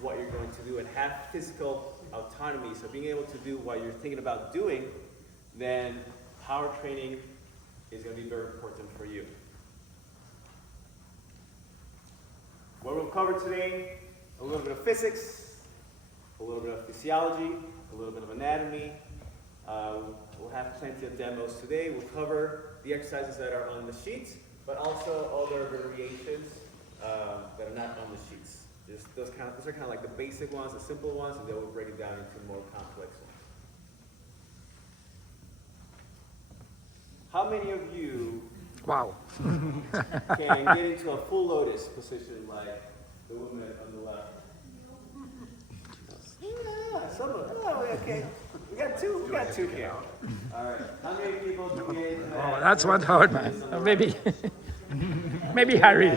what you're going to do and have physical autonomy, so being able to do what you're thinking about doing, then power training is going to be very important for you. What we'll cover today, a little bit of physics, a little bit of physiology, a little bit of anatomy. We'll have plenty of demos today. We'll cover the exercises that are on the sheets, but also other variations that are not on the sheets. Those are kind of like the basic ones, the simple ones, and then we'll break it down into more complex ones. How many of you can get into a full lotus position like the woman on the left? Yeah, some of them. Oh, okay. We got two here. All right. How many people can get into that? Oh, that's one hard, man. Maybe Harry. All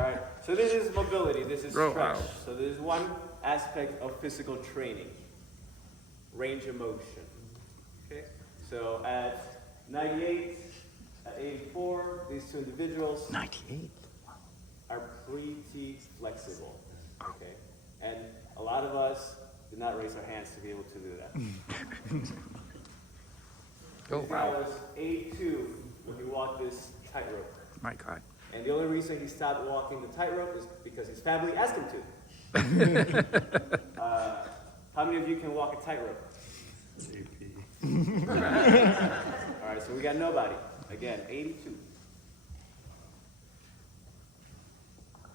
right. So this is mobility. This is stretch. Wow. So this is one aspect of physical training. Range of motion. Okay. So at 98, at 84, these two individuals 98. are pretty flexible. Okay. And a lot of us did not raise our hands to be able to do that. Oh, This guy wow. was 82 when he walked this tightrope. My God. And the only reason he stopped walking the tightrope is because his family asked him to. How many of you can walk a tightrope? All right, so we got nobody. Again, 82.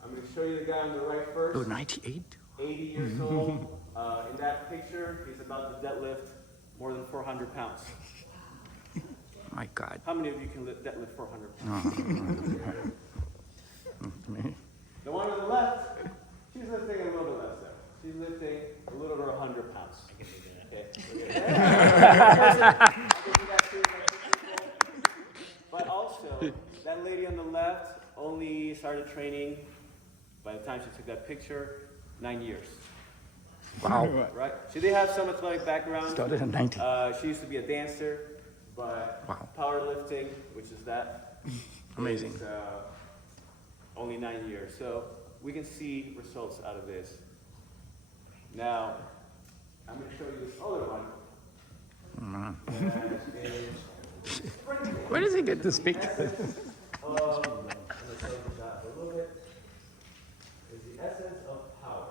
I'm going to show you the guy on the right first. Oh, 98? 80 years old. In that picture, he's about to deadlift more than 400 pounds. My God. How many of you can deadlift 400 pounds? The one on the left, she's lifting a little bit less there. She's lifting a little over 100 pounds. Okay. But also, that lady on the left only started training, by the time she took that picture, 9 years. Wow. Right? She did have some athletic background. Started in 90. She used to be a dancer, but Wow. powerlifting, which is that, Amazing. is, only 9 years. So we can see results out of this. Now, I'm going to show you this other one. That is sprinting. Where does he get to speak? I'm going to show you that a little bit. Is the essence of power.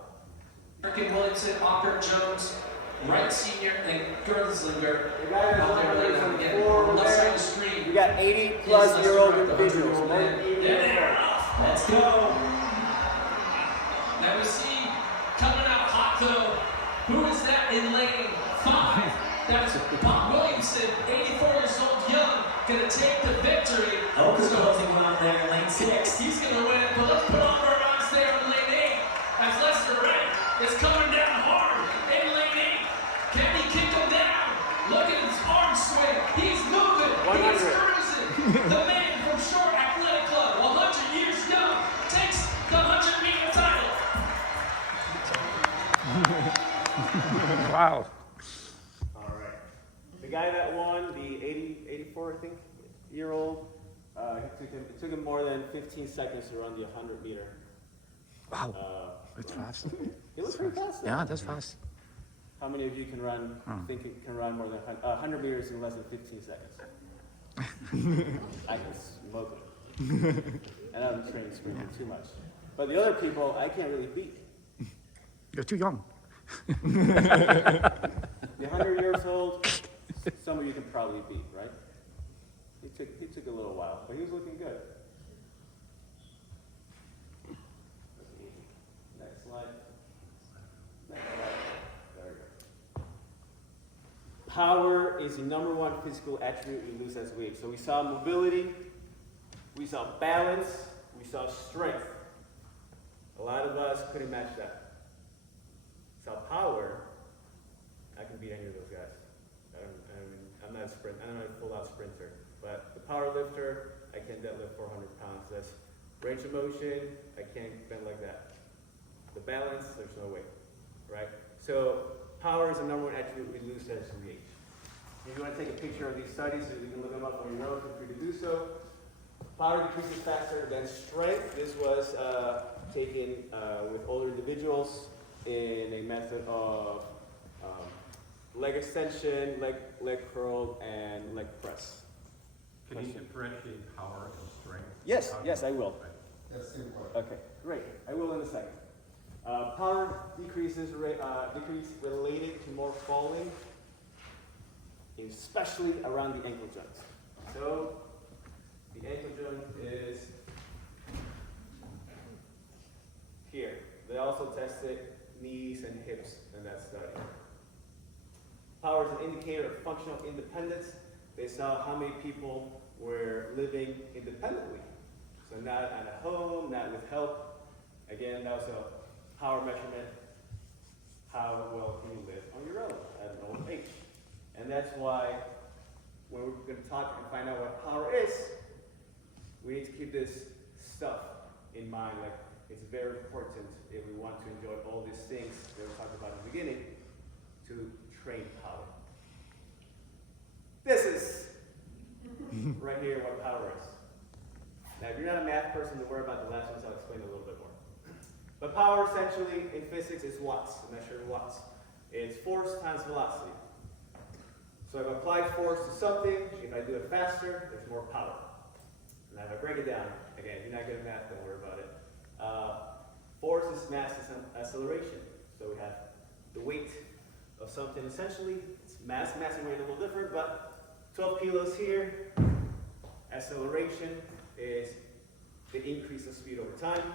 American Williamson, Ocker Jones, Wright Senior, and Gernslinger. The guy that's Out there, on really, the again, floor on the left side of there, the screen. we got 80-plus-year-old individuals. Let's go. Now we see coming out hot though. Who is that in lane 5? That's Bob Williamson, 84 years old, young, gonna take the victory. Oker's closing one out there in lane 6. He's gonna win, but let's put on our eyes there in lane 8 as Lester Wright is coming down hard in lane 8. Can he kick him down? Look at his arm swing. He's moving. He's 100. cruising. The man from Short Athletic Club, 100 years young, takes the 100-meter title. Wow. All right. The guy that won, the 84, I think, year-old, it took him more than 15 seconds to run the 100-meter. Wow. It's fast. He looks pretty fast, though. Yeah, that's fast. How many of you can run, think you can run more than 100 meters in less than 15 seconds? I can smoke it. And I'm training sprinting too much. But the other people, I can't really beat. You're too young. The 100 years old, some of you can probably beat, right? He took a little while, but he was looking good. Next slide. Next slide. There we go. Power is the #1 physical attribute we lose as we age. So we saw mobility, we saw balance, we saw strength. A lot of us couldn't match that. Saw power, I can beat any of those guys. I'm not a full-out sprinter, but the power lifter, I can deadlift 400 pounds. That's range of motion, I can't bend like that. The balance, there's no way, right? So power is the #1 attribute we lose as we age. If you want to take a picture of these studies, so you can look them up on your own, feel free to do so. Power decreases faster than strength. This was taken with older individuals in a method of leg extension, leg curl, and leg press. Can you differentiate power and strength? Yes, How do yes, you- I will. That's simple. Okay, great. I will in a second. Power decrease related to more falling, especially around the ankle joints. So the ankle joint is here. They also tested knees and hips in that study. Power is an indicator of functional independence. They saw how many people were living independently. So not at a home, not with help. Again, that was a power measurement. How well can you live on your own at an old age? And that's why when we're going to talk and find out what power is, we need to keep this stuff in mind. Like, it's very important if we want to enjoy all these things that we talked about in the beginning to train power. This is right here what power is. Now, if you're not a math person, don't worry about the last one, so I'll explain a little bit more. But power essentially in physics is watts, measured in watts. It's force times velocity. So if I apply force to something, if I do it faster, there's more power. And if I break it down, again, if you're not good at math, don't worry about it. Force is mass acceleration. So we have the weight of something essentially. It's mass and weight a little different, but 12 kilos here. Acceleration is the increase of speed over time.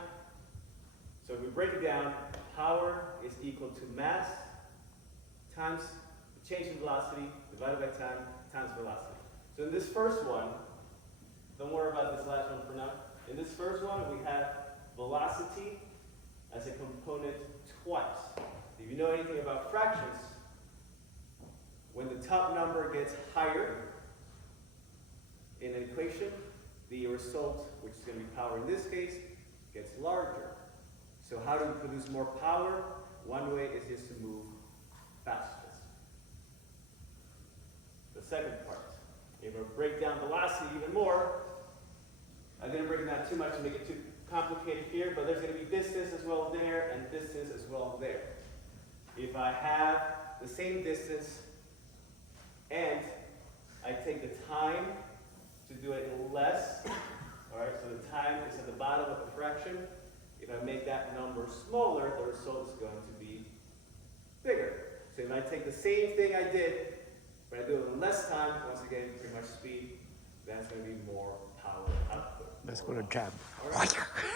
So if we break it down, power is equal to mass times the change in velocity divided by time times velocity. So in this first one, don't worry about this last one for now. In this first one, we have velocity as a component twice. If you know anything about fractions, when the top number gets higher in an equation, the result, which is going to be power in this case, gets larger. So how do we produce more power? One way is just to move faster. The second part, if I break down velocity even more, I didn't break it down too much to make it too complicated here, but there's going to be distance as well there and distance as well there. If I have the same distance and I take the time to do it less, all right, so the time is at the bottom of the fraction. If I make that number smaller, the result is going to be bigger. So if I take the same thing I did, but I do it in less time, once again, pretty much speed, that's going to be more power output. Let's go to jab. All right.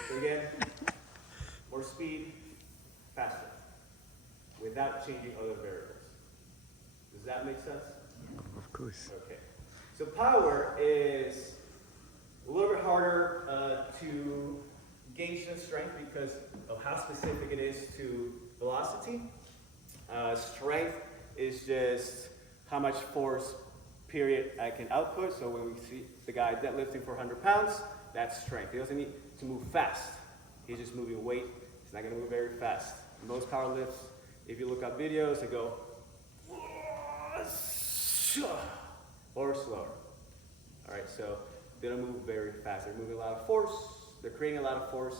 So again, more speed, faster, without changing other variables. Does that make sense? Of course. Okay. So power is a little bit harder to gauge than strength because of how specific it is to velocity. Strength is just how much force, period, I can output. So when we see the guy deadlifting for 100 pounds, that's strength. He doesn't need to move fast. He's just moving weight. He's not going to move very fast. Most power lifts, if you look up videos, they go or slower. All right, so they don't move very fast. They're moving a lot of force. They're creating a lot of force,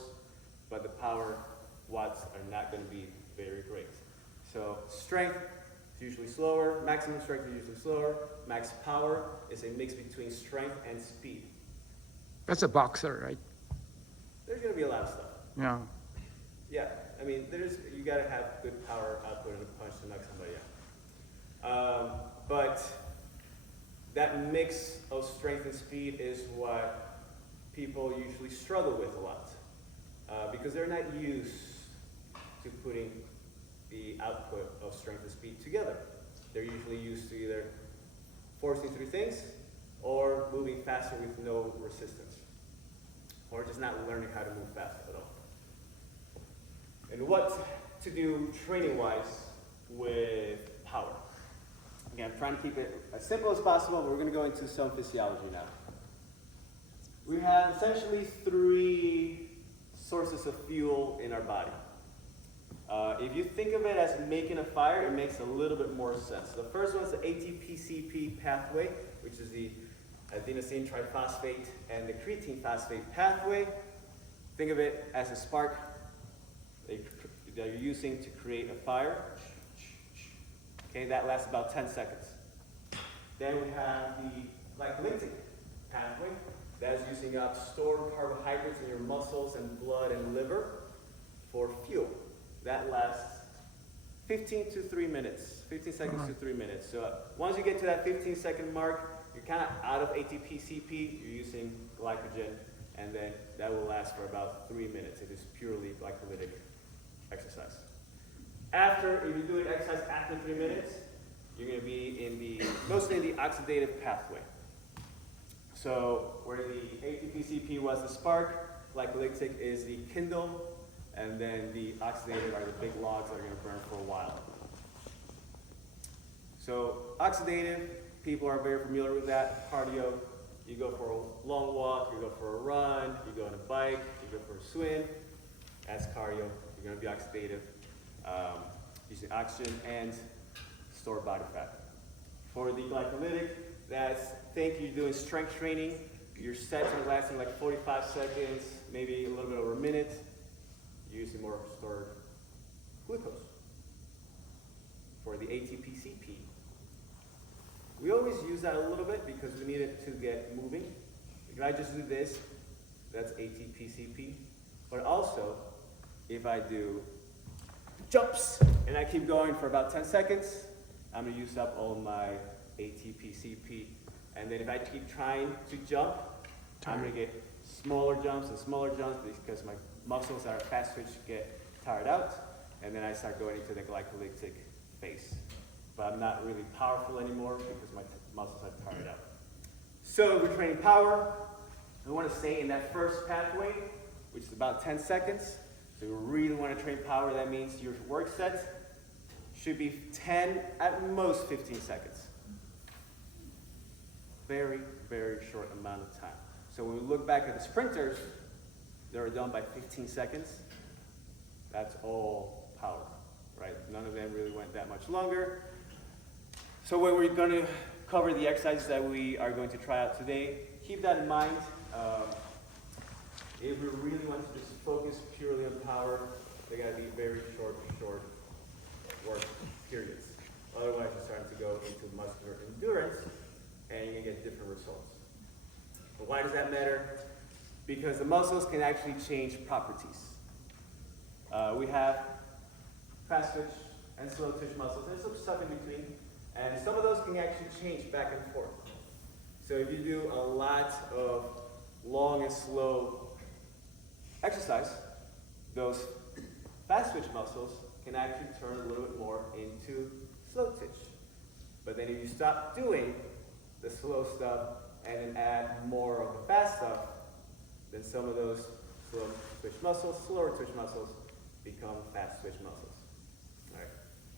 but the power watts are not going to be very great. So strength is usually slower. Maximum strength is usually slower. Max power is a mix between strength and speed. That's a boxer, right? There's going to be a lot of stuff. Yeah. Yeah, I mean, you got to have good power output and a punch to knock somebody out. But that mix of strength and speed is what people usually struggle with a lot because they're not used to putting the output of strength and speed together. They're usually used to either forcing through things or moving faster with no resistance, or just not learning how to move fast at all. And what to do training-wise with power. Again, I'm trying to keep it as simple as possible, but we're going to go into some physiology now. We have essentially 3 sources of fuel in our body. If you think of it as making a fire, it makes a little bit more sense. The first one is the ATP-CP pathway, which is the adenosine triphosphate and the creatine phosphate pathway. Think of it as a spark that you're using to create a fire. Okay, that lasts about 10 seconds. Then we have the glycolytic pathway. That is using up stored carbohydrates in your muscles and blood and liver for fuel. That lasts 15 to 3 minutes, 15 seconds to 3 minutes. So once you get to that 15-second mark, you're kind of out of ATP, CP, you're using glycogen, and then that will last for about 3 minutes if it's purely glycolytic exercise. If you're doing exercise after 3 minutes, you're going to be mostly in the oxidative pathway. So where the ATP, CP was the spark, glycolytic is the kindle, and then the oxidative are the big logs that are going to burn for a while. So oxidative, people are very familiar with that. Cardio, you go for a long walk, you go for a run, you go on a bike, you go for a swim. That's cardio. You're going to be oxidative, using oxygen and stored body fat. For the glycolytic, think you're doing strength training. Your sets are lasting like 45 seconds, maybe a little bit over a minute. You're using more stored glucose. For the ATP-CP, we always use that a little bit because we need it to get moving. If I just do this, that's ATP-CP. But also, if I do jumps and I keep going for about 10 seconds, I'm going to use up all my ATP-CP. And then if I keep trying to jump, I'm going to get smaller jumps and smaller jumps because my muscles that are fast twitch get tired out. And then I start going into the glycolytic phase. But I'm not really powerful anymore because my muscles are tired out. So we're training power. We want to stay in that first pathway, which is about 10 seconds. So you really want to train power. That means your work set should be 10, at most 15 seconds. Very, very short amount of time. So when we look back at the sprinters, they were done by 15 seconds. That's all power, right? None of them really went that much longer. So when we're going to cover the exercises that we are going to try out today, keep that in mind. If we really want to just focus purely on power, they got to be very short work periods. Otherwise, you're starting to go into muscular endurance, and you're going to get different results. But why does that matter? Because the muscles can actually change properties. We have fast twitch and slow twitch muscles. There's some stuff in between, and some of those can actually change back and forth. So if you do a lot of long and slow exercise, those fast twitch muscles can actually turn a little bit more into slow twitch. But then if you stop doing the slow stuff and then add more of the fast stuff, then some of those slow twitch muscles, slower twitch muscles, become fast twitch muscles. All right.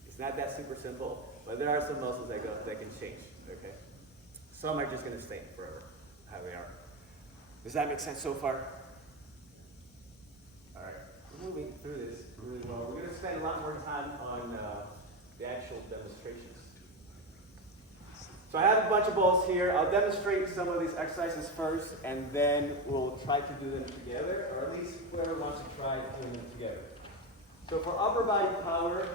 It's not that super simple, but there are some muscles that can change. Okay. Some are just going to stay forever how they are. Does that make sense so far? All right. We're moving through this really well. We're going to spend a lot more time on the actual demonstrations. So I have a bunch of balls here. I'll demonstrate some of these exercises first, and then we'll try to do them together, or at least whoever wants to try doing them together. So for upper body power,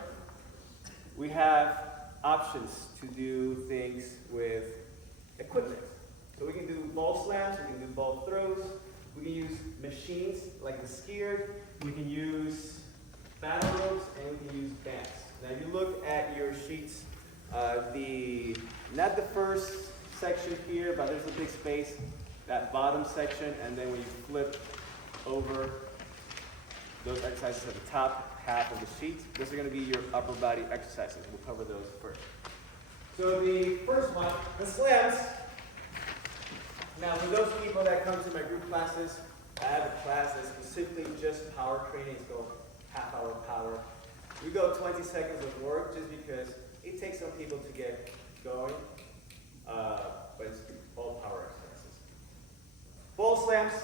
we have options to do things with equipment. So we can do ball slams, we can do ball throws, we can use machines like the skier, we can use battle ropes, and we can use bands. Now if you look at your sheets, not the first section here, but there's a big space, that bottom section, and then when you flip over those exercises at the top half of the sheet, those are going to be your upper body exercises. We'll cover those first. So the first one, the slams. Now for those people that come to my group classes, I have a class that's specifically just power training. It's called half-hour power. We go 20 seconds of work just because it takes some people to get going, but it's all power exercises. Ball slams.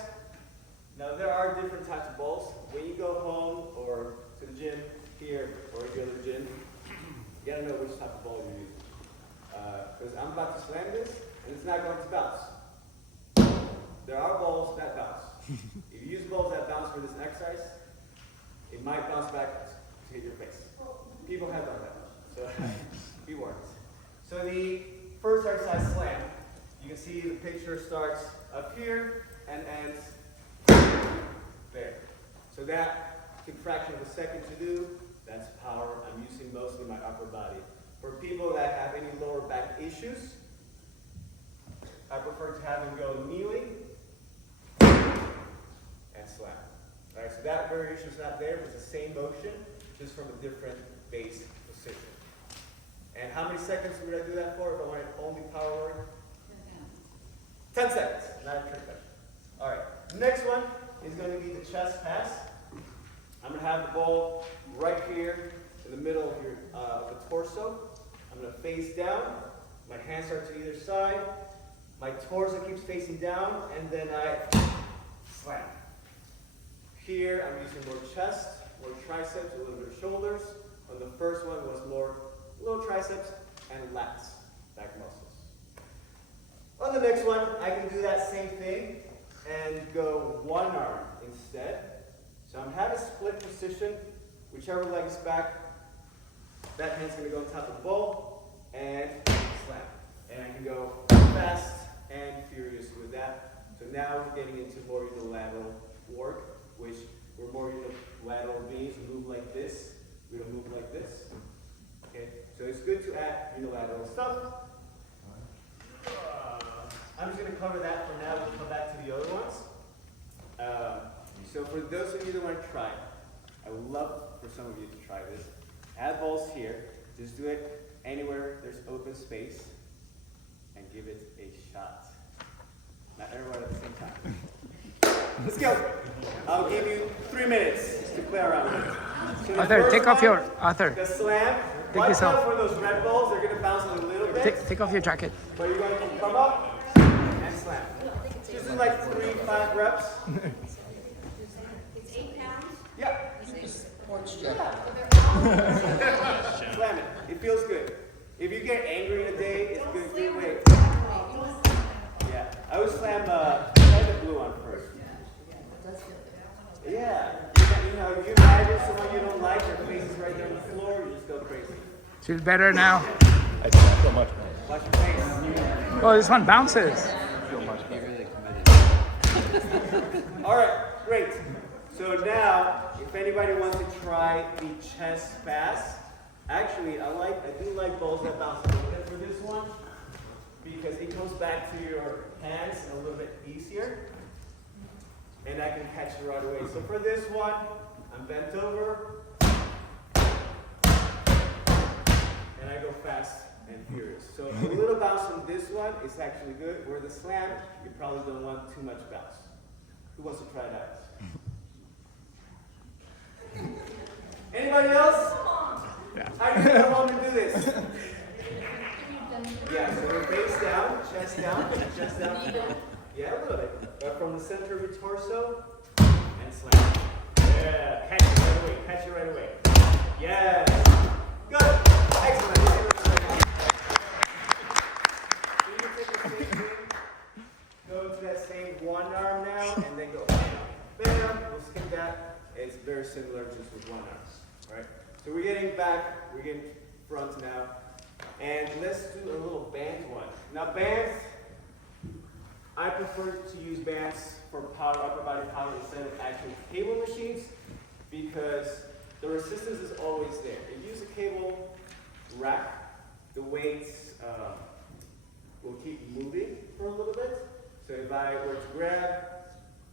Now there are different types of balls. When you go home or to the gym here or if you're at the gym, you gotta know which type of ball you're using. Because I'm about to slam this and it's not going to bounce. There are balls that bounce. If you use balls that bounce for this exercise, it might bounce back to hit your face. People have done that, so be warned. So the first exercise, slam. You can see the picture starts up here and ends there. So that took a fraction of a second to do. That's power. I'm using mostly my upper body. For people that have any lower back issues, I prefer to have them go kneeling and slam. All right, so that variation is not there, but it's the same motion, just from a different base position. And how many seconds would I do that for if I wanted only power work? 10 seconds, not a trick question. All right, next one is going to be the chest pass. I'm going to have the ball right here in the middle of your the torso. I'm going to face down. My hands are to either side. My torso keeps facing down, and then I slam. Here, I'm using more chest, more triceps, a little bit of shoulders. On the first one was more little triceps and lats, back muscles. On the next one, I can do that same thing and go one arm instead. So I'm having a split position, whichever leg is back, that hand's going to go on top of the ball and slam. And I can go fast and furious with that. So now we're getting into more unilateral work, which we're more unilateral beings. We move like this. We don't move like this. Okay, so it's good to add unilateral stuff. I'm just going to cover that for now. We'll come back to the other ones. So for those of you that want to try, I would love for some of you to try this. Add balls here. Just do it anywhere there's open space and give it a shot. Not everyone at the same time. Let's go. I'll give you 3 minutes to play around with it. So the Arthur, first take off one, your Arthur. The slam. Take Watch this out off. for those red balls. They're going to bounce a little bit. Take off your jacket. But you're going to come up and slam. Just do like 3-5 reps. It's 8 pounds. Yeah. Yeah. Slam it. It feels good. If you get angry in a day, it's good. Good way. Yeah. I would slam the blue one first. Yeah. You know, if you're mad at someone you don't like, their face is right there on the floor, you just go crazy. Feel better now? I feel so much better. Watch your face. Oh, this one bounces. I feel much better. All right, great. So now, if anybody wants to try the chest pass, actually, I do like balls that bounce a little bit for this one because it comes back to your hands a little bit easier, and I can catch it right away. So for this one, I'm bent over, and I go fast and furious. So a little bounce on this one is actually good. Where the slam, you probably don't want too much bounce. Who wants to try that? Anybody else? Yeah. How do you want me to do this? Yeah, so we're face down, chest down, chest down. Yeah, a little bit. But from the center of your torso, and slam. Yeah, catch it right away, catch it right away. Yes. Good. Excellent. So you can take the same thing, go into that same one arm now, and then go bam, bam. We'll skip that. It's very similar just with one arm. All right? So we're getting back, we're getting front now. And let's do a little band one. Now bands, I prefer to use bands for power, upper body power instead of actual cable machines because the resistance is always there. If you use a cable rack, the weights will keep moving for a little bit. So if I were to grab,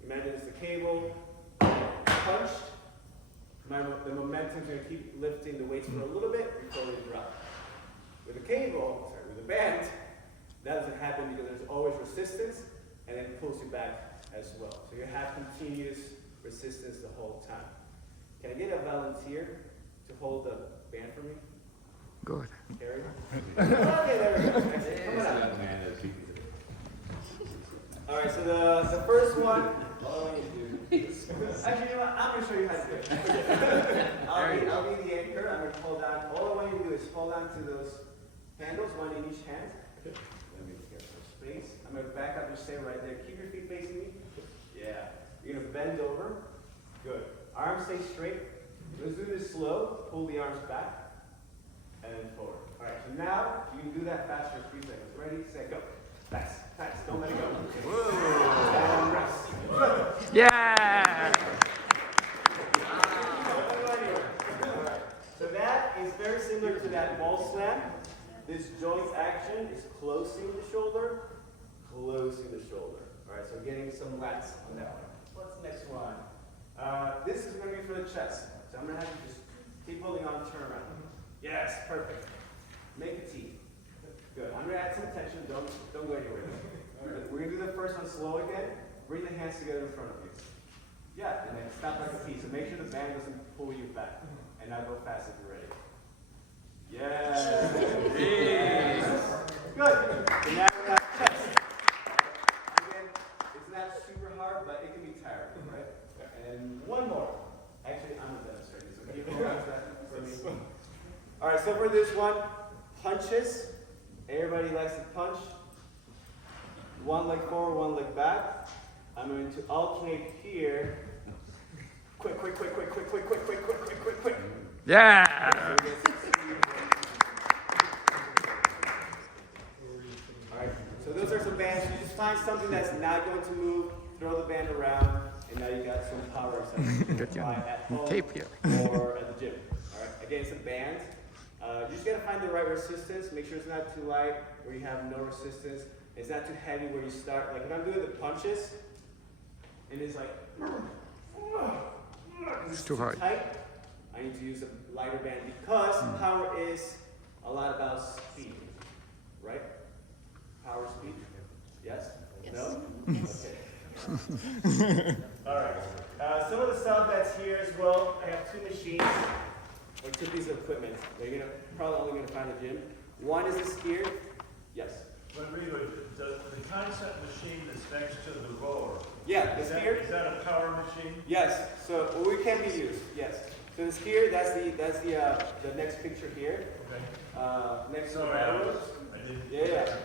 imagine it's the cable, punched, the momentum is going to keep lifting the weights for a little bit before they drop. With a cable, with a band, that doesn't happen because there's always resistance and it pulls you back as well. So you have continuous resistance the whole time. Can I get a volunteer to hold the band for me? Good. Carrie? Okay, there we go. Excellent. Come on out. All right, so the first one, all I want you to do is, actually, you know what? I'm going to show you how to do it. I'll be the anchor. I'm going to hold on. All I want you to do is hold on to those handles, one in each hand. Let me get some space. I'm going to back up and stay right there. Keep your feet facing me. Yeah. You're going to bend over. Good. Arms stay straight. Let's do this slow. Pull the arms back and then forward. All right, so now you can do that faster in 3 seconds. Ready, set, go. Fast, fast, don't let it go. Whoa. And rest. Good. Yeah. Alright, so that is very similar to that ball slam. This joint action is closing the shoulder, closing the shoulder. Alright, so getting some lats on that one. What's the next one? This is going to be for the chest. So I'm going to have you just keep holding on, turn around. Yes, perfect. Make a T. Good. I'm going to add some tension. Don't go anywhere. Alright, we're going to do the first one slow again. Bring the hands together in front of you. Yeah, and then stop like a T. So make sure the band doesn't pull you back. And now go fast if you're ready. Yes. Good. So now we have chest. Again, it's not super hard, but it can be tiring, right? And one more. Actually, I'm a demonstrator, so can you hold that for me? All right, so for this one, punches. Everybody likes to punch. One leg forward, one leg back. I'm going to alternate here. Quick. Yeah. Alright, so those are some bands. You just find something that's not going to move, throw the band around, and now you got some power at home Tape here. or at the gym. Alright, again, it's a band. You just gotta find the right resistance. Make sure it's not too light where you have no resistance. It's not too heavy where you start. Like if I'm doing the punches, and it's like, It's too hard. tight, I need to use a lighter band because power is a lot about speed, right? Power, speed? Yes? No? Okay. All right. Some of the stuff that's here as well, I have 2 machines, or 2 pieces of equipment that you're probably only going to find at the gym. One is this here. Yes? Rodrigo, the concept machine that's next to the rower, Yeah, this here. is that a power machine? Yes, so we can be used, yes. So this here, that's the next picture here. Okay. Next to the Sorry, battle. I didn't. Yeah.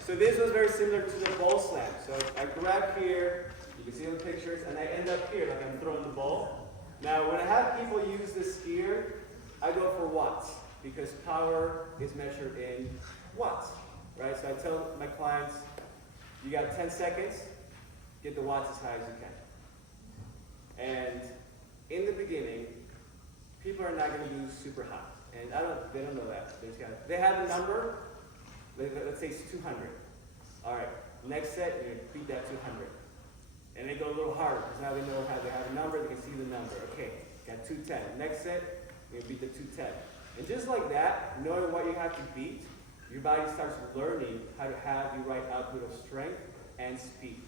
So this was very similar to the ball slam. So I grab here, you can see the pictures, and I end up here, like I'm throwing the ball. Now when I have people use this here, I go for watts, because power is measured in watts, right? So I tell my clients, you got 10 seconds, get the watts as high as you can. And in the beginning, people are not going to use super hot, and they don't know that. They have a number. Let's say it's 200. All right. Next set, you're going to beat that 200, and they go a little harder because now they know how they have a number. They can see the number. Okay, got 210. Next set, you're going to beat the 210, and just like that, knowing what you have to beat, your body starts learning how to have the right output of strength and speed.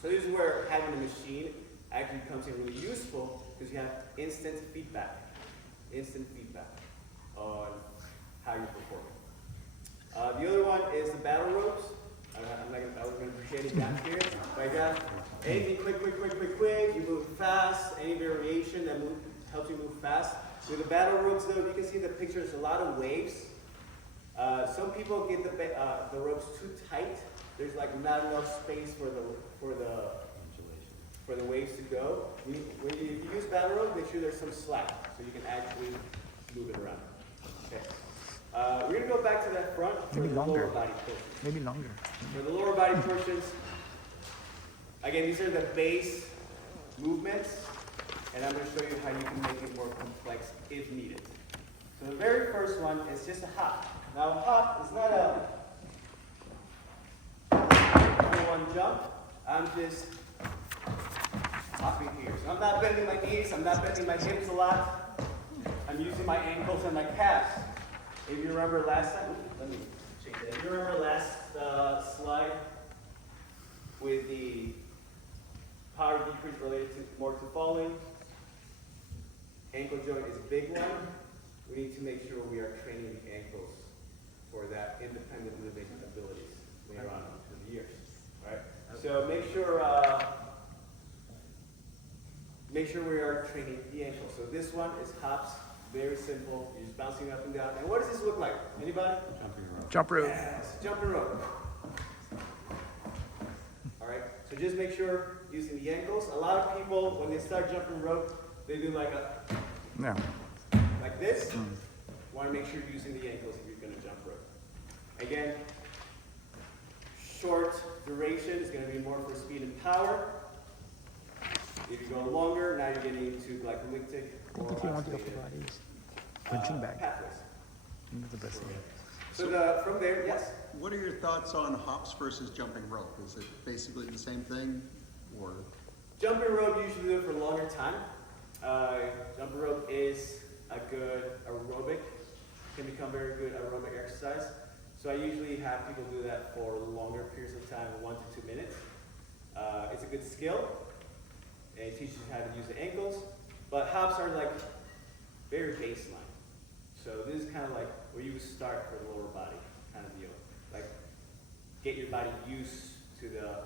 So this is where having a machine actually comes in really useful because you have instant feedback on how you're performing. The other one is the battle ropes. I was going to create it down here, but I got anything quick. You move fast. Any variation that helps you move fast. With the battle ropes, though, you can see in the picture, there's a lot of waves. Some people get the ropes too tight. There's like not enough space for the waves to go. When you use battle rope, make sure there's some slack so you can actually move it around. Okay. We're gonna go back to that front for Maybe the longer. lower body portion. Maybe longer. For the lower body portions, again, these are the base movements, and I'm going to show you how you can make it more complex if needed. So the very first one is just a hop. Now a hop is not a one jump. I'm just hopping here. So I'm not bending my knees, I'm not bending my hips a lot. I'm using my ankles and my calves. If you remember last time, let me change that. If you remember last slide with the power decrease related more to falling, ankle joint is a big one. We need to make sure we are training the ankles for that independent living abilities later on through the years. All right. So make sure we are training the ankle. So this one is hops, very simple. You're just bouncing up and down. And what does this look like? Anybody? Jump rope. Yes, jumping rope. All right. So just make sure using the ankles. A lot of people, when they start jumping rope, they do like No. this. Want to make sure you're using the ankles if you're going to jump rope. Again, short duration is going to be more for speed and power. If you go longer, now you're getting into glycolytic or If you want to go for oxidative, bodies, punching bag. pathways. The best thing. So from there, yes. What are your thoughts on hops versus jumping rope? Is it basically the same thing, or? Jumping rope usually do it for a longer time. Jumping rope is a good aerobic, can become very good aerobic exercise. So I usually have people do that for longer periods of time, 1 to 2 minutes. It's a good skill, and it teaches you how to use the ankles. But hops are like very baseline. So this is kind of like where you start for the lower body kind of deal. Like get your body used to the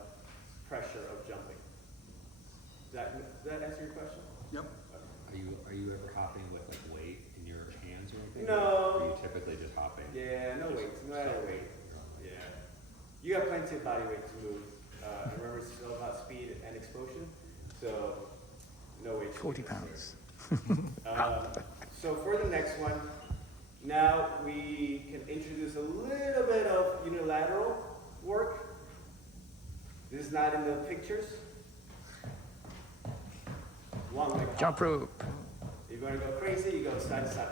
pressure of jumping. Does that answer your question? Yep. Are you ever hopping with like weight in your hands or anything? No. Or are you typically just hopping? Yeah, no weights, no other weight. Yeah. You got plenty of body weight to move. Remember, it's all about speed and explosion. So, no weight. 40 pounds. So for the next one, now we can introduce a little bit of unilateral work. This is not in the pictures. One leg hop. Jump rope. You're going to go crazy, you go side to side.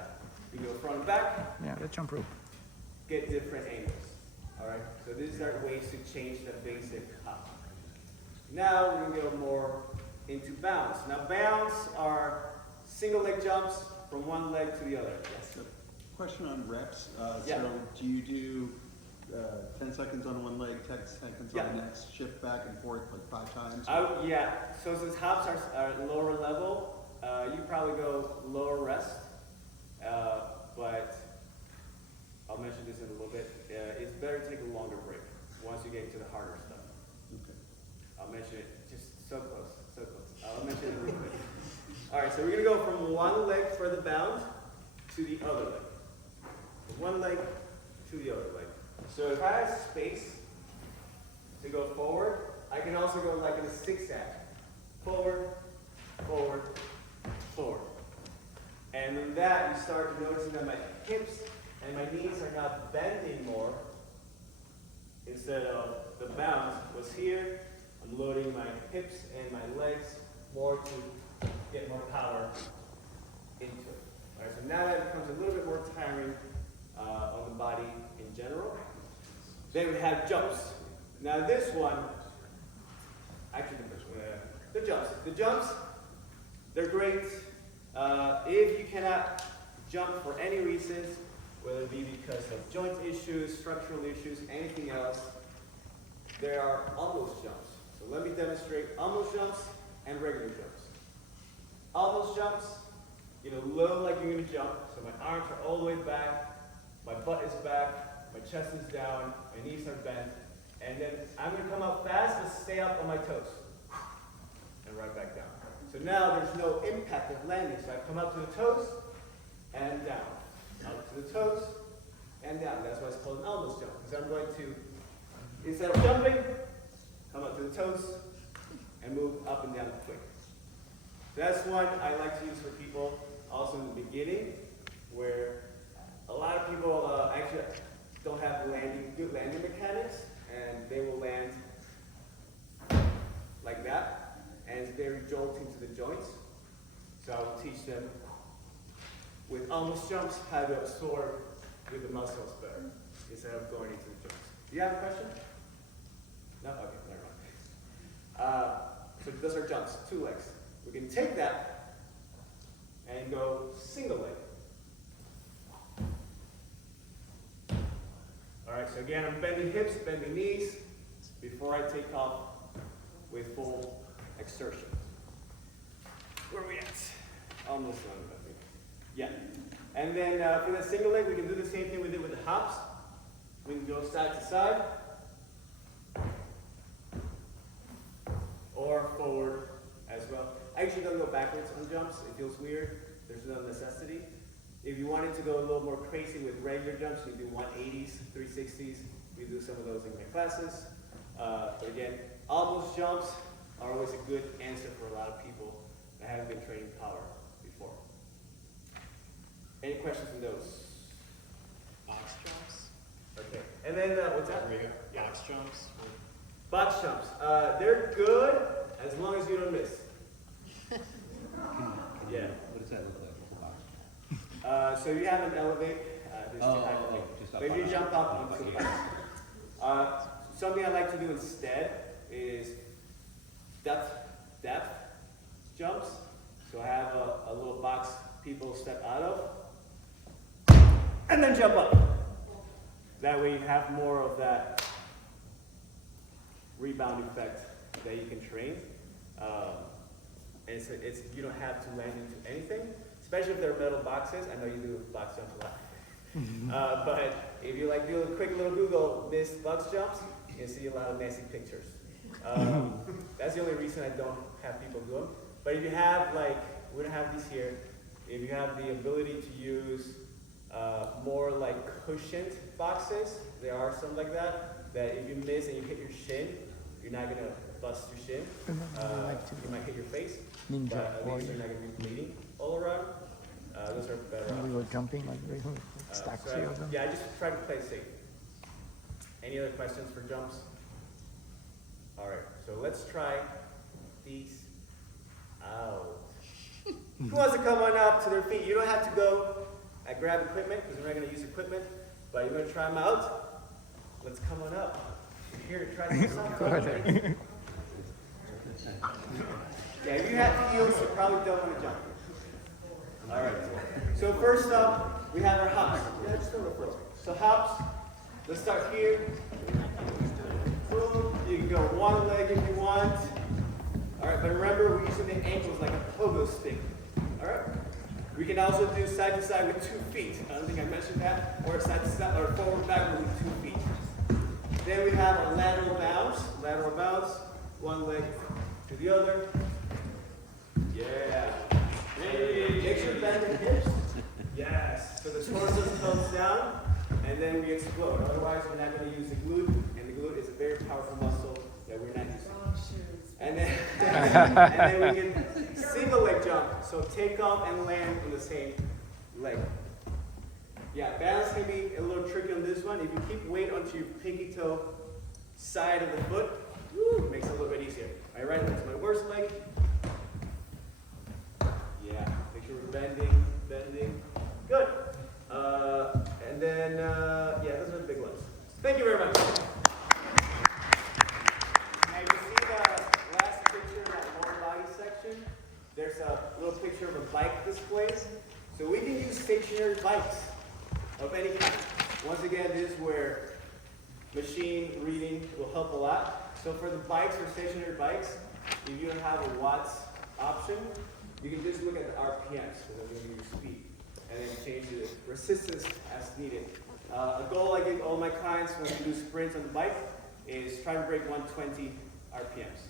You go front and back, Yeah, the jump rope. get different angles. All right, so these are ways to change the basic hop. Now we're going to go more into bounds. Now bounds are single leg jumps from one leg to the other. Yes. Question on reps. Yeah. So do you do 10 seconds on one leg, 10 seconds Yeah. on the next, shift back and forth like 5 times? Yeah, so since hops are lower level, you probably go lower rest, but I'll mention this in a little bit. It's better to take a longer break once you get into the harder stuff. Okay. I'll mention it just so close, so close. I'll mention it in a little bit. All right, so we're gonna go from one leg for the bound to the other leg. From one leg to the other leg. So if I have space to go forward, I can also go like in a zigzag. Forward, forward, forward. And in that, you start noticing that my hips and my knees are now bending more. Instead of the bounce was here, I'm loading my hips and my legs more to get more power into it. All right, so now that becomes a little bit more tiring on the body in general. Then we have jumps. Now this one, actually the jumps. The jumps, they're great. If you cannot jump for any reasons, whether it be because of joint issues, structural issues, anything else, there are almost jumps. So let me demonstrate almost jumps and regular jumps. Almost jumps, low like you're gonna jump. So my arms are all the way back, my butt is back, my chest is down, my knees are bent, and then I'm gonna come up fast, but stay up on my toes, and right back down. So now there's no impact of landing. So I come up to the toes, and down. Up to the toes, and down. That's why it's called an almost jump, because I'm going to, instead of jumping, come up to the toes, and move up and down quick. That's one I like to use for people also in the beginning, where a lot of people actually don't have good landing mechanics, and they will land like that, and it's very jolting to the joints. So I will teach them with almost jumps how to absorb with the muscles better instead of going into the joints. Do you have a question? No? Okay, never mind. So those are jumps, 2 legs. We can take that and go single leg. All right, so again, I'm bending hips, bending knees before I take off with full exertion. Where are we at? Almost done, I think. Yeah. And then for the single leg, we can do the same thing we did with the hops. We can go side to side or forward as well. I usually don't go backwards on jumps. It feels weird. There's no necessity. If you wanted to go a little more crazy with regular jumps, you do 180s, 360s. We do some of those in my classes. But again, almost jumps are always a good answer for a lot of people that haven't been training power. Any questions on those? Box jumps? Okay. And then, what's that? Rodrigo? Box jumps? Box jumps. They're good as long as you don't miss. Yeah. What does that look like? What's a box? So you have an elevate. There's two types of things. Just up But if on you up. jump up, you can something I like to do instead is depth jumps. So I have a little box people step out of, and then jump up. That way you have more of that rebound effect that you can train. And it's you don't have to land into anything, especially if they're metal boxes. I know you do box jumps a lot. But if you like do a quick little Google missed box jumps, you'll see a lot of nasty pictures. That's the only reason I don't have people do them. But if you have, like, we don't have these here, if you have the ability to use more like cushioned boxes, there are some like that, that if you miss and you hit your shin, you're not gonna bust your shin. You might hit your face, Ninja but at least warrior. you're not gonna be bleeding all around. Those are better And we options. were jumping like we were stack So three of them. yeah, I just try to play safe. Any other questions for jumps? All right, so let's try these out. Who wants to come on up to their feet? You don't have to go and grab equipment because we're not going to use equipment, but you're going to try them out. Let's come on up. You're here to try this out. Go ahead. Yeah, if you have heels, you probably don't want to jump. All right. So first up, we have our hops. Yeah, just go real quick. So hops. Let's start here. Boom. You can go one leg if you want. All right, but remember we're using the ankles like a pogo stick. All right. We can also do side to side with 2 feet. I don't think I mentioned that. Or side to side, or forward backward with 2 feet. Then we have a lateral bounce. Lateral bounce. One leg to the other. Yeah. Make sure you bend the hips. Yes. So the torso comes down, and then we explode. Otherwise, we're not going to use the glute, and the glute is a very powerful muscle that we're not using. And then, and then we can single leg jump. So take off and land on the same leg. Yeah, balance can be a little tricky on this one. If you keep weight onto your pinky toe side of the foot, woo, makes it a little bit easier. All right, that's my worst leg. Yeah, make sure we're bending. Good. And then, yeah, those are the big ones. Thank you very much. Now you see the last picture in that lower body section? There's a little picture of a bike display. So we can use stationary bikes of any kind. Once again, this is where machine reading will help a lot. So for the bikes or stationary bikes, if you don't have a watts option, you can just look at the RPMs, so that we're going to use speed, and then change the resistance as needed. A goal I give all my clients when we do sprints on the bike is try to break 120 RPMs.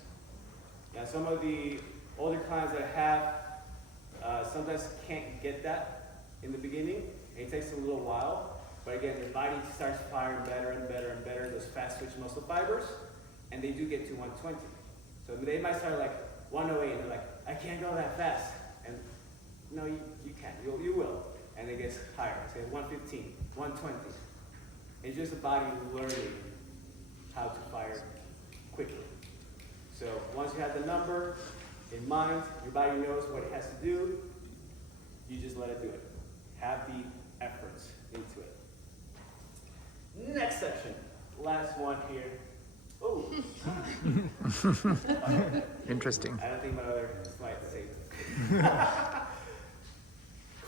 Now some of the older clients that I have sometimes can't get that in the beginning, and it takes a little while, but again, their body starts firing better and better and better, those fast twitch muscle fibers, and they do get to 120. So they might start like 108, and they're like, I can't go that fast. And no, you can, you will. And it gets higher, say 115, 120. It's just the body learning how to fire quickly. So once you have the number in mind, your body knows what it has to do, you just let it do it. Have the efforts into it. Next section, last one here. Oh. Interesting. I don't think my other slide saved.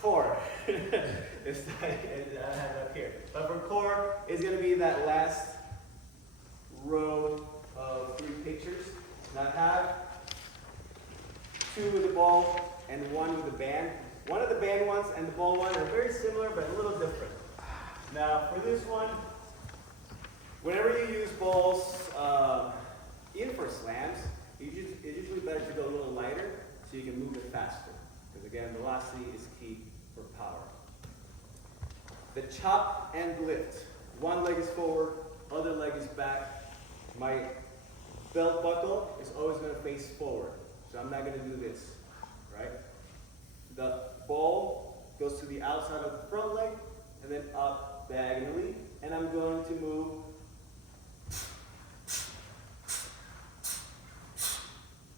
Core. It's like, I have it up here. But for core, it's going to be that last row of 3 pictures. Now I have 2 with the ball and 1 with the band. One of the band ones and the ball one are very similar, but a little different. Now for this one, whenever you use balls, even for slams, it's usually better to go a little lighter so you can move it faster. Because again, velocity is key for power. The chop and lift. One leg is forward, other leg is back. My belt buckle is always going to face forward. So I'm not going to do this, right? The ball goes to the outside of the front leg, and then up diagonally, and I'm going to move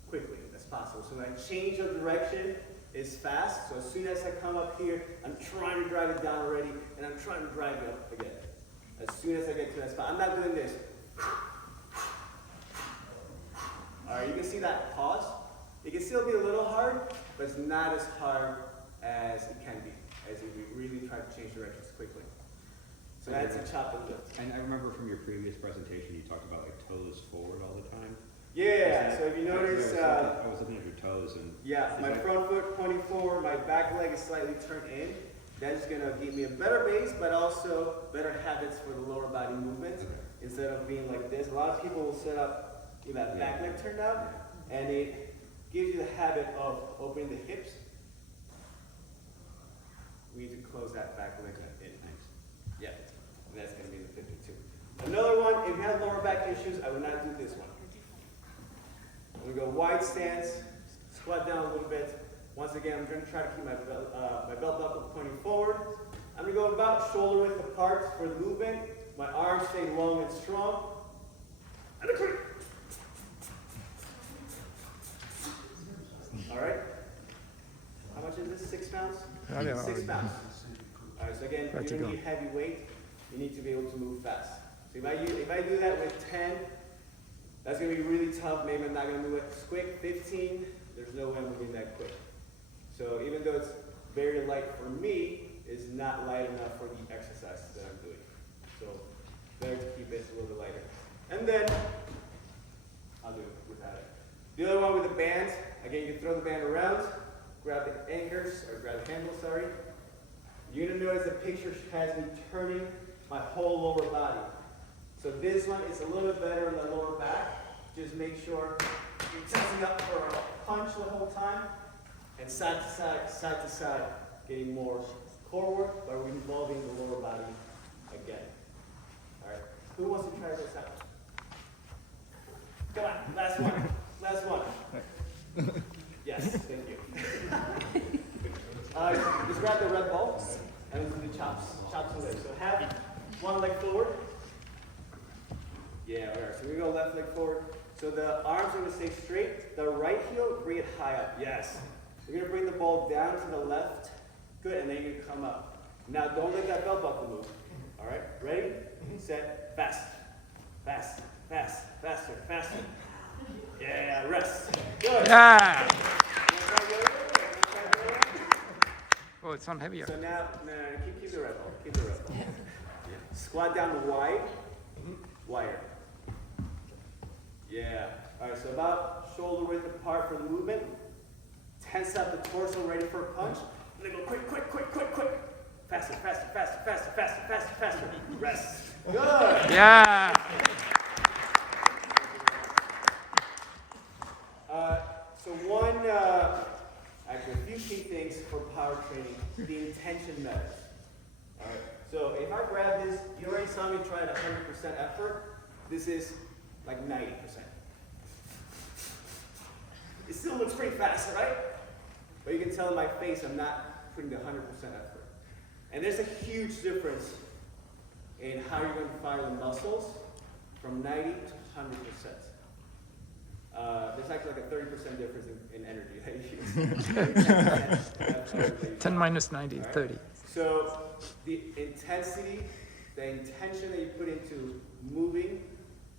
quickly as possible. So my change of direction is fast, so as soon as I come up here, I'm trying to drive it down already, and I'm trying to drive it up again. As soon as I get to that spot, I'm not doing this. Alright, you can see that pause. It can still be a little hard, but it's not as hard as it can be, as if we really try to change directions quickly. So that's a chop and lift. And I remember from your previous presentation, you talked about like toes forward all the time. Yeah, so if you notice, I was looking at your toes and. yeah, my front foot pointing forward, my back leg is slightly turned in. That's gonna give me a better base, but also better habits for the lower body movements. Instead of being like this, a lot of people will set up with that back leg turned out, and it gives you the habit of opening the hips. We need to close that back leg in. Yeah, and that's gonna be the 52. Another one, if you have lower back issues, I would not do this one. I'm gonna go wide stance, squat down a little bit. Once again, I'm gonna try to keep my belt buckle pointing forward. I'm gonna go about shoulder width apart for the movement. My arms stay long and strong. And a quick. All right. How much is this? 6 pounds? 6 pounds. All right. So again, if you don't need heavy weight, you need to be able to move fast. So if I do that with 10, that's gonna be really tough. Maybe I'm not gonna move it quick. 15, there's no way I'm moving that quick. So even though it's very light for me, it's not light enough for the exercise that I'm doing. So better to keep it a little bit lighter. And then I'll do it without it. The other one with the band, again, you throw the band around, grab the anchors, or grab the handle, sorry. You're gonna notice the picture has me turning my whole lower body. So this one is a little bit better in the lower back. Just make sure you're testing up for a punch the whole time. And side to side, getting more core work, but we're involving the lower body again. All right, who wants to try this out? Come on, last one, last one. Yes, thank you. Just grab the red ball and do the chops and legs. So have one leg forward. Yeah, all right, so we go left leg forward. So the arms are gonna stay straight. The right heel, bring it high up, yes. You're gonna bring the ball down to the left. Good, and then you're gonna come up. Now don't let that belt buckle move. All right, ready, set, fast, fast, fast, faster, faster. Yeah, rest. Good. Yeah. Oh, it's on heavier. So now, no, keep the red ball, keep the red ball. Squat down wide, wider. Yeah, all right, so about shoulder width apart for the movement. Tense up the torso, ready for a punch. And then go quick, quick, quick, quick, quick. Faster, faster, faster, faster, faster, faster, faster. Rest. Good. Yeah. Actually a few key things for power training. The intention matters. All right. So if I grab this, you already saw me try at 100% effort. This is like 90%. It still looks pretty fast, right? But you can tell in my face I'm not putting the 100% effort. And there's a huge difference in how you're going to fire the muscles from 90 to 100%. There's actually like a 30% difference in energy that you use. 10 minus 90, Right? 30. So the intensity, the intention that you put into moving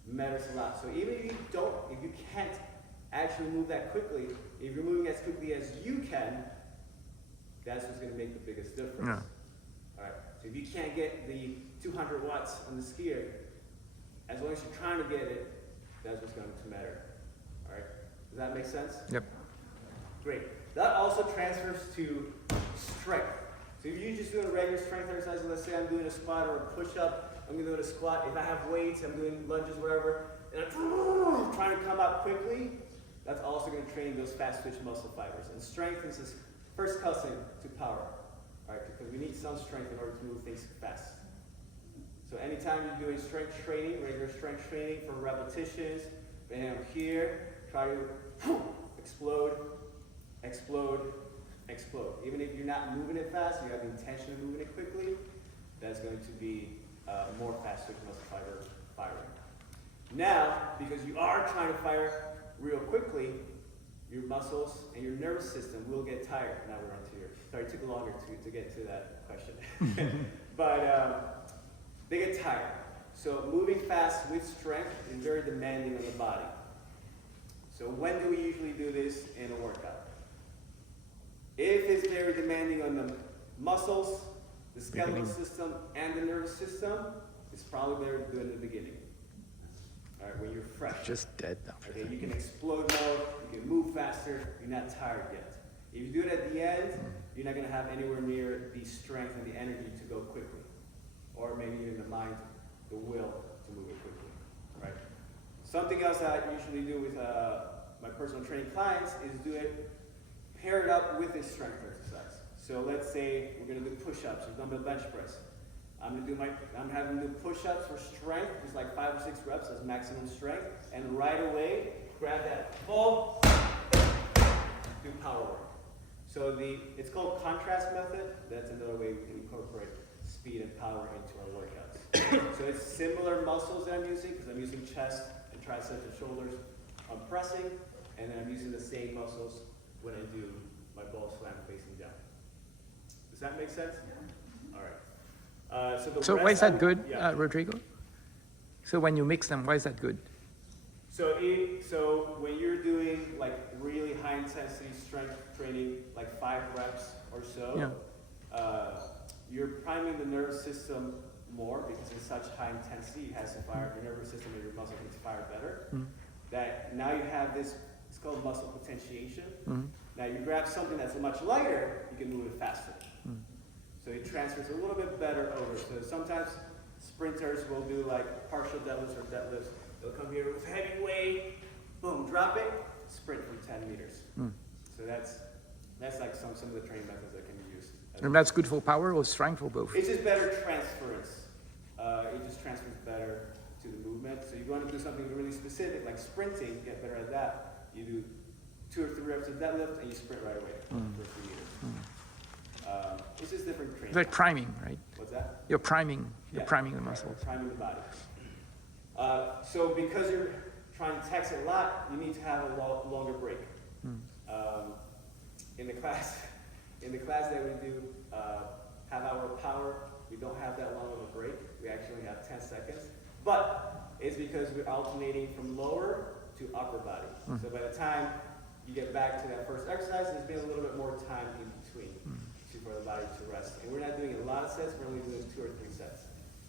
matters a lot. So even if you can't actually move that quickly, if you're moving as quickly as you can, that's what's going to make the biggest difference. Yeah. All right. So if you can't get the 200 watts on the skier, as long as you're trying to get it, that's what's going to matter. All right. Does that make sense? Yep. Great. That also transfers to strength. So if you're just doing a regular strength exercise, let's say I'm doing a squat or a push-up, I'm doing a squat. If I have weights, I'm doing lunges, whatever, and I'm trying to come out quickly, that's also going to train those fast-twitch muscle fibers. And strength is this first cousin to power, all right? Because we need some strength in order to move things fast. So anytime you're doing strength training, regular strength training for repetitions, bam, here, try to explode, explode, explode. Even if you're not moving it fast, you have the intention of moving it quickly, that's going to be more fast-twitch muscle fiber firing. Now, because you are trying to fire real quickly, your muscles and your nervous system will get tired. Now we're on to your, sorry, it took longer to get to that question. But they get tired. So moving fast with strength is very demanding on the body. So when do we usually do this in a workout? If it's very demanding on the muscles, the skeletal system, and the nervous system, it's probably better to do it in the beginning. All right, when you're fresh. Just dead now. Okay, you can explode more, you can move faster, you're not tired yet. If you do it at the end, you're not going to have anywhere near the strength and the energy to go quickly. Or maybe even the mind, the will to move it quickly, right? Something else that I usually do with my personal training clients is do it, pair it up with a strength exercise. So let's say we're going to do push-ups or dumbbell bench press. I'm having them do push-ups for strength, just like 5 or 6 reps as maximum strength, and right away, grab that ball, do power work. So it's called contrast method. That's another way we can incorporate speed and power into our workouts. So it's similar muscles that I'm using, because I'm using chest and triceps and shoulders on pressing, and then I'm using the same muscles when I do my ball slam facing down. Does that make sense? Yeah. All right. So why is that good, Yeah. Rodrigo? So when you mix them, why is that good? So when you're doing like really high intensity strength training, like 5 reps or so, you're priming the nervous system more because it's such high intensity. It has to fire your nervous system and your muscle needs to fire better. That now you have this. It's called muscle potentiation. Now you grab something that's much lighter, you can move it faster. So it transfers a little bit better over. So sometimes sprinters will do like partial deadlifts or deadlifts. They'll come here with heavy weight, boom, drop it, sprint for 10 meters. So that's like some of the training methods that can be used. And that's good for power or strength or both? It's just better transference. It just transfers better to the movement. So you want to do something really specific, like sprinting, get better at that. You do 2 or 3 reps of deadlift and you sprint right away for 3 meters. It's just different training. Like priming, right? What's that? You're priming the Right, muscles. priming the body. So because you're trying to tax it a lot, you need to have a longer break. In the class that we do half-hour power, we don't have that long of a break. We actually have 10 seconds. But it's because we're alternating from lower to upper body. So by the time you get back to that first exercise, there's been a little bit more time in between for the body to rest. And we're not doing a lot of sets, we're only doing 2 or 3 sets.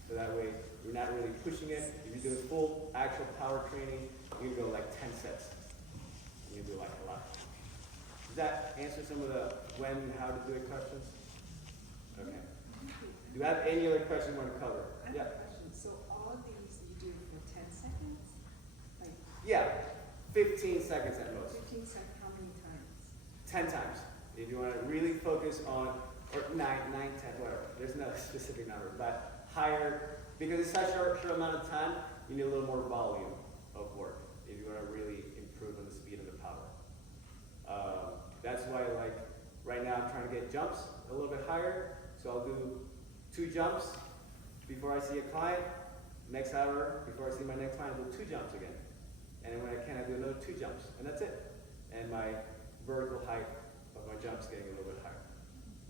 So that way, we're not really pushing it. If you're doing full actual power training, you can go like 10 sets. You can do like a lot. Does that answer some of the when and how to do it questions? Okay. Do you have any other questions you want to cover? I have a question. So all of these you do for 10 seconds? Like Yeah, 15 seconds at most. 15 seconds, how many times? 10 times. If you want to really focus on, or 9, 10, whatever. There's no specific number, but higher, because it's such a short amount of time, you need a little more volume of work if you want to really improve on the speed and the power. That's why, like, right now I'm trying to get jumps a little bit higher, so I'll do 2 jumps before I see a client. Next hour, before I see my next client, I'll do 2 jumps again. And then when I can, I do another 2 jumps, and that's it. And my vertical height of my jumps getting a little bit higher.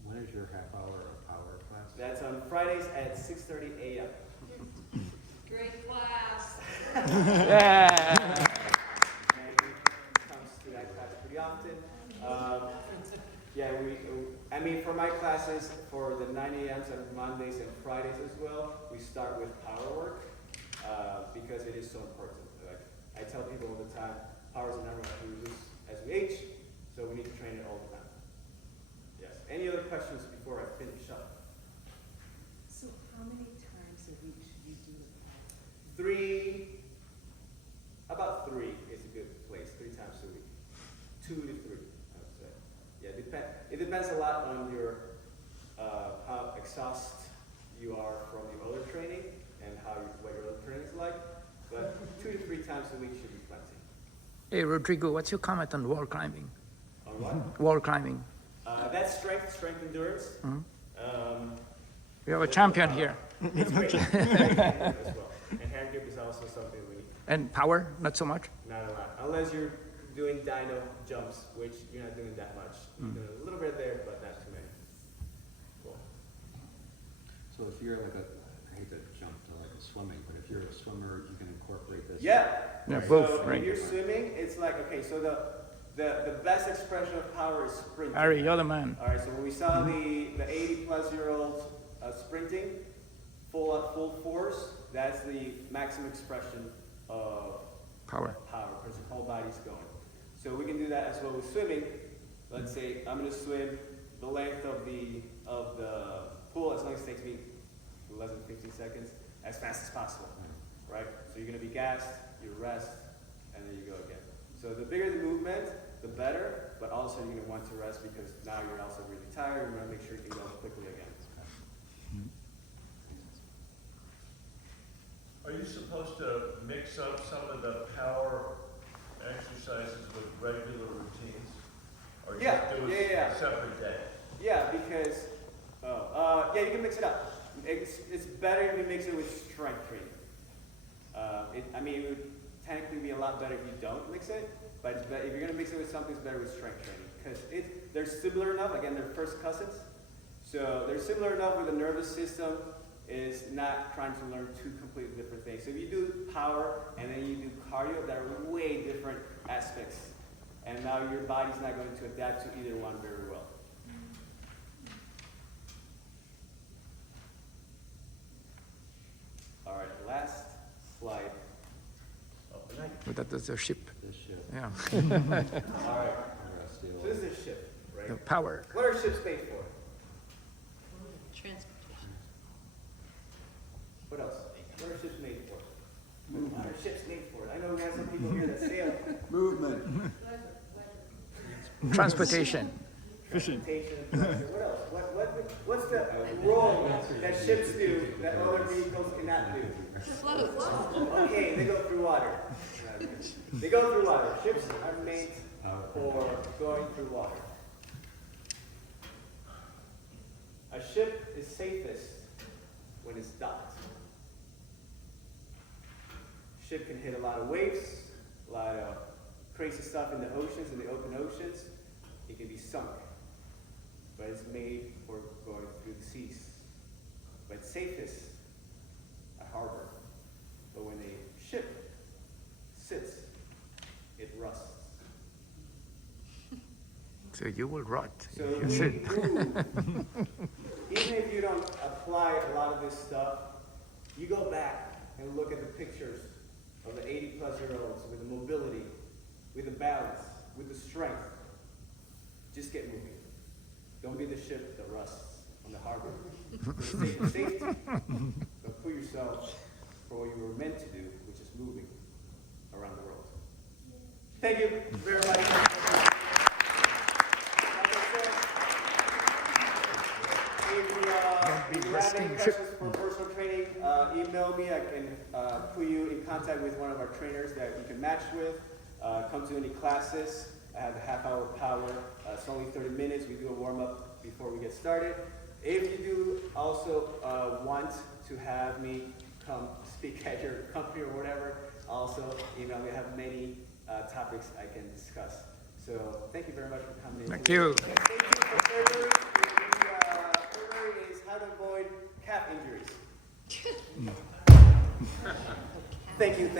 When is your half-hour of power class? That's on Fridays at 6:30 a.m. Great class. Yeah. Maggie comes to that class pretty often. I mean, for my classes, for the 9 a.m.s on Mondays and Fridays as well, we start with power work because it is so important. Like I tell people all the time, power is the number one we lose as we age, so we need to train it all the time. Yes. Any other questions before I finish up? So how many times a week should you do it? 3, about 3 is a good place, 3 times a week. 2 to 3, I would say. Yeah, it depends a lot on your how exhausted you are from your other training and what your other training is like. But 2 to 3 times a week should be plenty. Hey, Rodrigo, what's your comment on wall climbing? On what? Wall climbing. That's strength endurance. We have a champion here. It's great. As well. And hand grip is also something we need. And power, not so much. Not a lot. Unless you're doing dyno jumps, which you're not doing that much. You're doing a little bit there, but not too many. Cool. So if you're like I hate to jump to like swimming, but if you're a swimmer, you can incorporate this. Yeah. Yeah, So both, when right. you're swimming, it's like, okay, so the best expression of power is sprinting. Harry, you're the man. All right, so when we saw the 80-plus-year-olds sprinting, full force, that's the maximum expression of Power. because the whole body's going. So we can do that as well with swimming. Let's say I'm going to swim the length of the pool as long as it takes me less than 15 seconds, as fast as possible, right? So you're going to be gassed, you rest, and then you go again. So the bigger the movement, the better, but also you're going to want to rest because now you're also really tired. You want to make sure you can go quickly again. Are you supposed to mix up some of the power exercises with regular routines? Or Yeah, just do yeah. a separate day? Yeah, because, you can mix it up. It's better if you mix it with strength training. It would technically be a lot better if you don't mix it, but it's better, if you're going to mix it with something, it's better with strength training. Because they're similar enough, again, they're first cousins. So they're similar enough where the nervous system is not trying to learn two completely different things. So if you do power and then you do cardio, that are way different aspects. And now your body's not going to adapt to either one very well. All right, last slide. But that's a ship. This shit. Yeah. All right, so this is a ship, right? The power. What are ships made for? Transportation. What else? What are ships made for? What are ships made for? I know we have some people here that sail. Movement. Transportation. Transportation. What else? What's the role that ships do that other vehicles cannot do? Okay, they go through water. They go through water. Ships are made for going through water. A ship is safest when it's docked. Ship can hit a lot of waves, a lot of crazy stuff in the oceans, in the open oceans. It can be sunk, but it's made for going through the seas. But it's safest at harbor. But when a ship sits, it rusts. So you will rot. So if you we sit. move. Even if you don't apply a lot of this stuff, you go back and look at the pictures of the 80-plus-year-olds with the mobility, with the balance, with the strength. Just get moving. Don't be the ship that rusts on the harbor. For safety, but put yourself for what you were meant to do, which is moving around the world. Thank you very much. If you have any questions for personal training, email me. I can put you in contact with one of our trainers that you can match with. Come to any classes. I have a half-hour power. It's only 30 minutes. We do a warm-up before we get started. If you do also want to have me come speak at your company or whatever, also email me. I have many topics I can discuss. So thank you very much for coming in. Thank you. Thank you for surgery. Surgery is how to avoid calf injuries. Thank you.